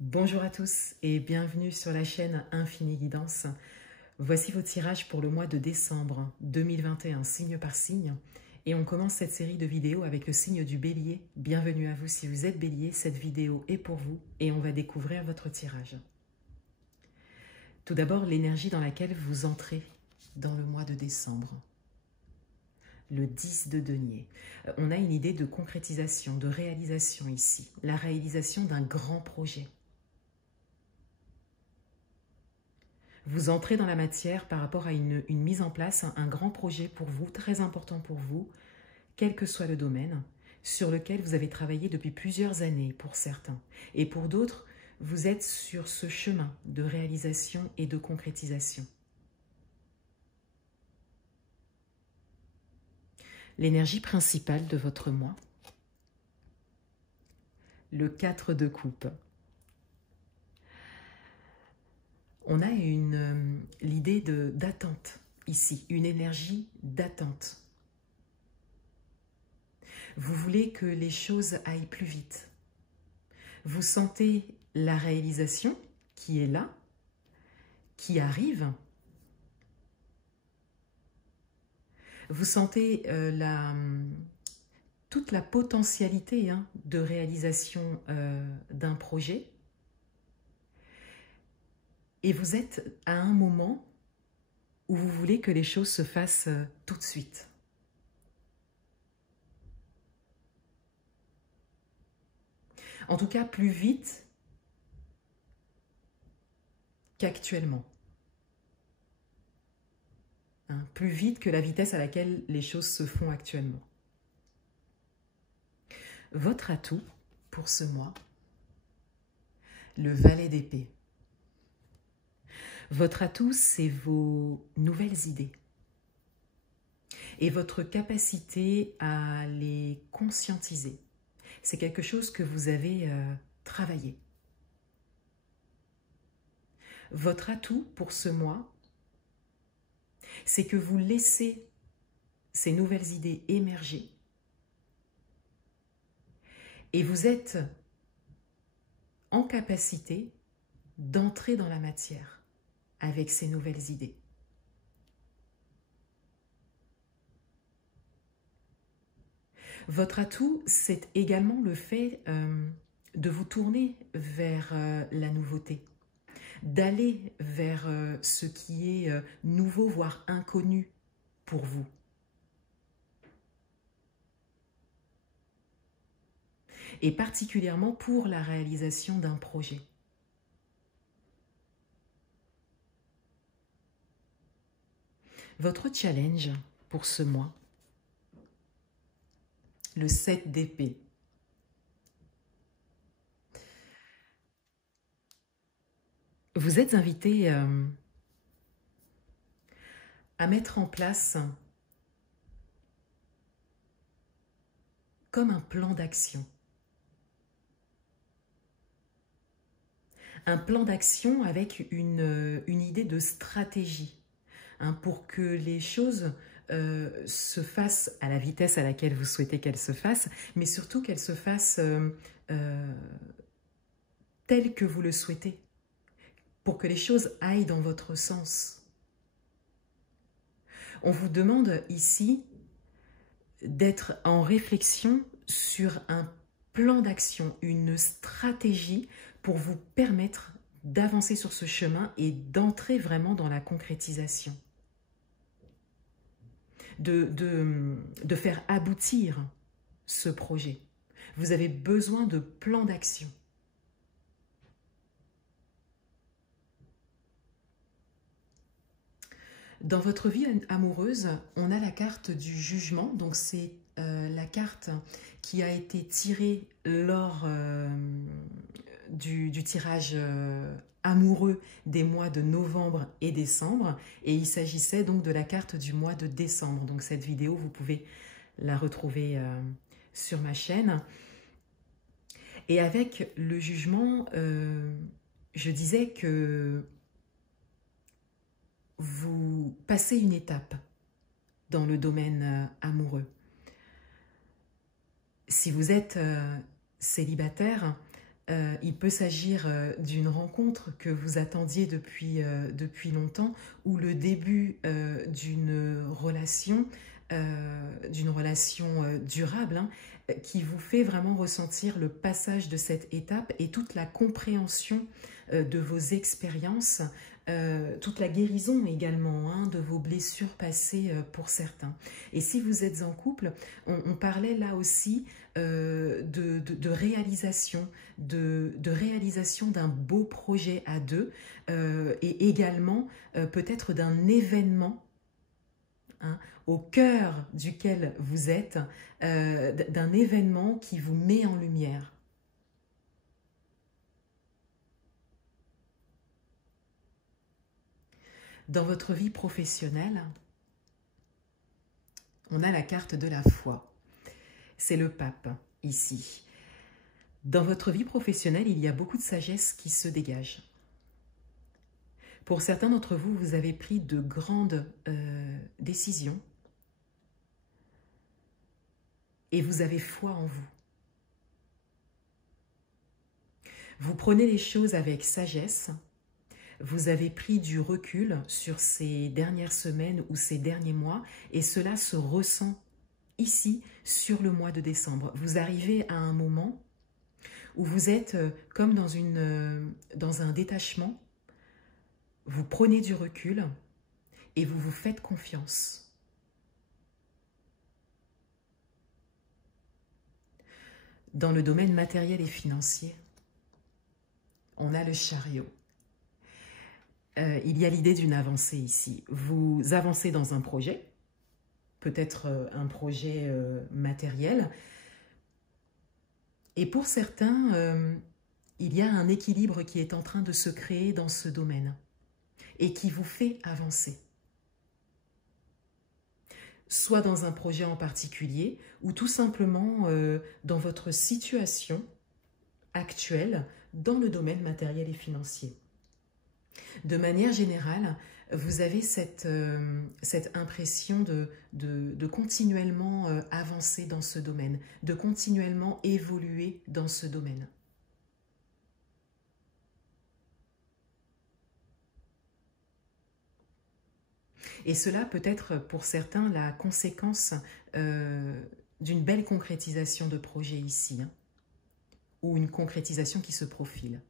Bonjour à tous et bienvenue sur la chaîne Infini Guidance. Voici vos tirages pour le mois de décembre 2021, signe par signe. Et on commence cette série de vidéos avec le signe du Bélier. Bienvenue à vous si vous êtes Bélier, cette vidéo est pour vous et on va découvrir votre tirage. Tout d'abord, l'énergie dans laquelle vous entrez dans le mois de décembre. Le 10 de denier. On a une idée de concrétisation, de réalisation ici. La réalisation d'un grand projet. Vous entrez dans la matière par rapport à une mise en place, un grand projet pour vous, très important pour vous, quel que soit le domaine, sur lequel vous avez travaillé depuis plusieurs années pour certains. Et pour d'autres, vous êtes sur ce chemin de réalisation et de concrétisation. L'énergie principale de votre mois, le 4 de coupe. On a l'idée d'attente ici, une énergie d'attente. Vous voulez que les choses aillent plus vite. Vous sentez la réalisation qui est là, qui arrive. Vous sentez toute la potentialité de réalisation d'un projet. Et vous êtes à un moment où vous voulez que les choses se fassent tout de suite. En tout cas, plus vite qu'actuellement. Plus vite que la vitesse à laquelle les choses se font actuellement. Votre atout pour ce mois, le valet d'épée. Votre atout, c'est vos nouvelles idées et votre capacité à les conscientiser. C'est quelque chose que vous avez travaillé. Votre atout pour ce mois, c'est que vous laissez ces nouvelles idées émerger et vous êtes en capacité d'entrer dans la matière avec ces nouvelles idées. Votre atout, c'est également le fait de vous tourner vers la nouveauté, d'aller vers ce qui est nouveau, voire inconnu pour vous. Et particulièrement pour la réalisation d'un projet. Votre challenge pour ce mois, le 7 d'épée. Vous êtes invité à mettre en place comme un plan d'action. Un plan d'action avec une idée de stratégie. Pour que les choses se fassent à la vitesse à laquelle vous souhaitez qu'elles se fassent, mais surtout qu'elles se fassent telles que vous le souhaitez, pour que les choses aillent dans votre sens. On vous demande ici d'être en réflexion sur un plan d'action, une stratégie pour vous permettre d'avancer sur ce chemin et d'entrer vraiment dans la concrétisation. De faire aboutir ce projet. Vous avez besoin de plans d'action. Dans votre vie amoureuse, on a la carte du jugement, donc c'est la carte qui a été tirée lors du tirage amoureux des mois de novembre et décembre, et il s'agissait donc de la carte du mois de décembre. Donc cette vidéo, vous pouvez la retrouver sur ma chaîne. Et avec le jugement, je disais que vous passez une étape dans le domaine amoureux. Si vous êtes célibataire, Il peut s'agir d'une rencontre que vous attendiez depuis longtemps ou le début d'une relation durable, hein, qui vous fait vraiment ressentir le passage de cette étape et toute la compréhension de vos expériences, toute la guérison également, hein, de vos blessures passées pour certains. Et si vous êtes en couple, on parlait là aussi de réalisation, de réalisation d'un beau projet à deux et également peut-être d'un événement, hein, au cœur duquel vous êtes, d'un événement qui vous met en lumière. Dans votre vie professionnelle, on a la carte de la foi. C'est le pape ici. Dans votre vie professionnelle, il y a beaucoup de sagesse qui se dégage. Pour certains d'entre vous, vous avez pris de grandes décisions et vous avez foi en vous. Vous prenez les choses avec sagesse. Vous avez pris du recul sur ces dernières semaines ou ces derniers mois et cela se ressent ici sur le mois de décembre. Vous arrivez à un moment où vous êtes comme dans un détachement, vous prenez du recul et vous vous faites confiance. Dans le domaine matériel et financier, on a le chariot. Il y a l'idée d'une avancée ici. Vous avancez dans un projet, peut-être un projet matériel, et pour certains, il y a un équilibre qui est en train de se créer dans ce domaine et qui vous fait avancer. Soit dans un projet en particulier, ou tout simplement dans votre situation actuelle dans le domaine matériel et financier. De manière générale, vous avez cette impression de continuellement avancer dans ce domaine, de continuellement évoluer dans ce domaine. Et cela peut être pour certains la conséquence d'une belle concrétisation de projet ici, hein, ou une concrétisation qui se profile.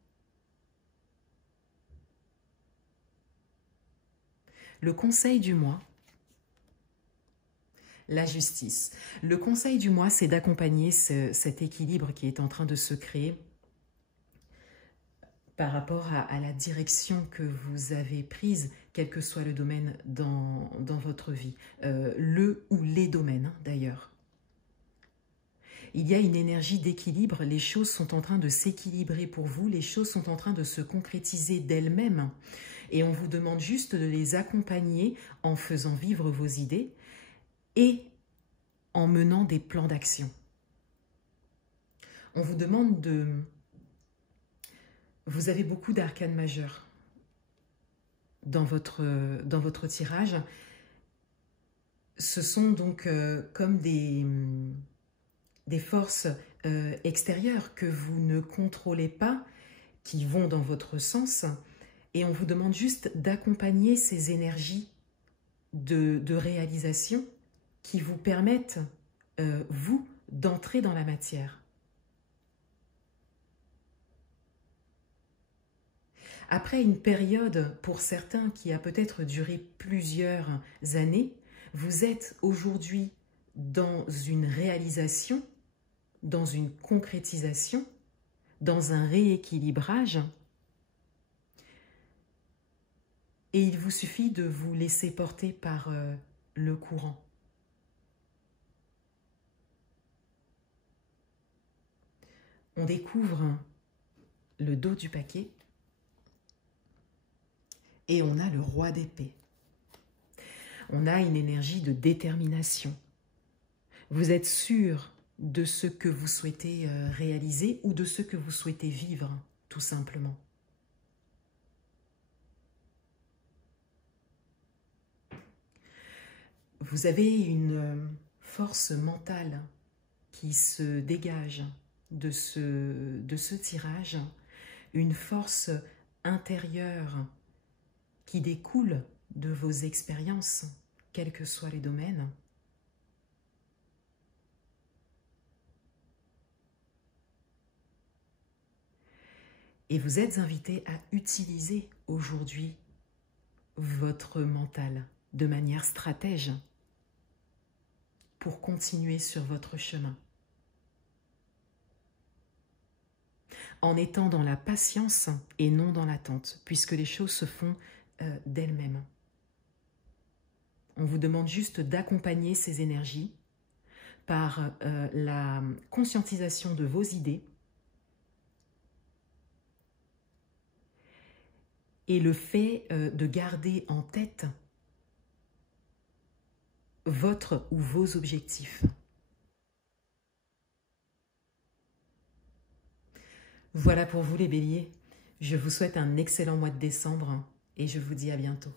Le conseil du mois, la justice. Le conseil du mois, c'est d'accompagner cet équilibre qui est en train de se créer par rapport à la direction que vous avez prise, quel que soit le domaine dans votre vie, le ou les domaines d'ailleurs. Il y a une énergie d'équilibre, les choses sont en train de s'équilibrer pour vous, les choses sont en train de se concrétiser d'elles-mêmes. Et on vous demande juste de les accompagner en faisant vivre vos idées et en menant des plans d'action. On vous demande de... Vous avez beaucoup d'arcanes majeures dans votre tirage. Ce sont donc comme des forces extérieures que vous ne contrôlez pas, qui vont dans votre sens. Et on vous demande juste d'accompagner ces énergies de réalisation qui vous permettent, vous, d'entrer dans la matière. Après une période, pour certains, qui a peut-être duré plusieurs années, vous êtes aujourd'hui dans une réalisation, dans une concrétisation, dans un rééquilibrage. Et il vous suffit de vous laisser porter par le courant. On découvre le dos du paquet et on a le roi d'épée. On a une énergie de détermination. Vous êtes sûr de ce que vous souhaitez réaliser ou de ce que vous souhaitez vivre, tout simplement. Vous avez une force mentale qui se dégage de ce tirage, une force intérieure qui découle de vos expériences, quels que soient les domaines. Et vous êtes invité à utiliser aujourd'hui votre mental de manière stratège pour continuer sur votre chemin. En étant dans la patience et non dans l'attente, puisque les choses se font d'elles-mêmes. On vous demande juste d'accompagner ces énergies par la conscientisation de vos idées et le fait de garder en tête votre ou vos objectifs. Voilà pour vous les béliers. Je vous souhaite un excellent mois de décembre et je vous dis à bientôt.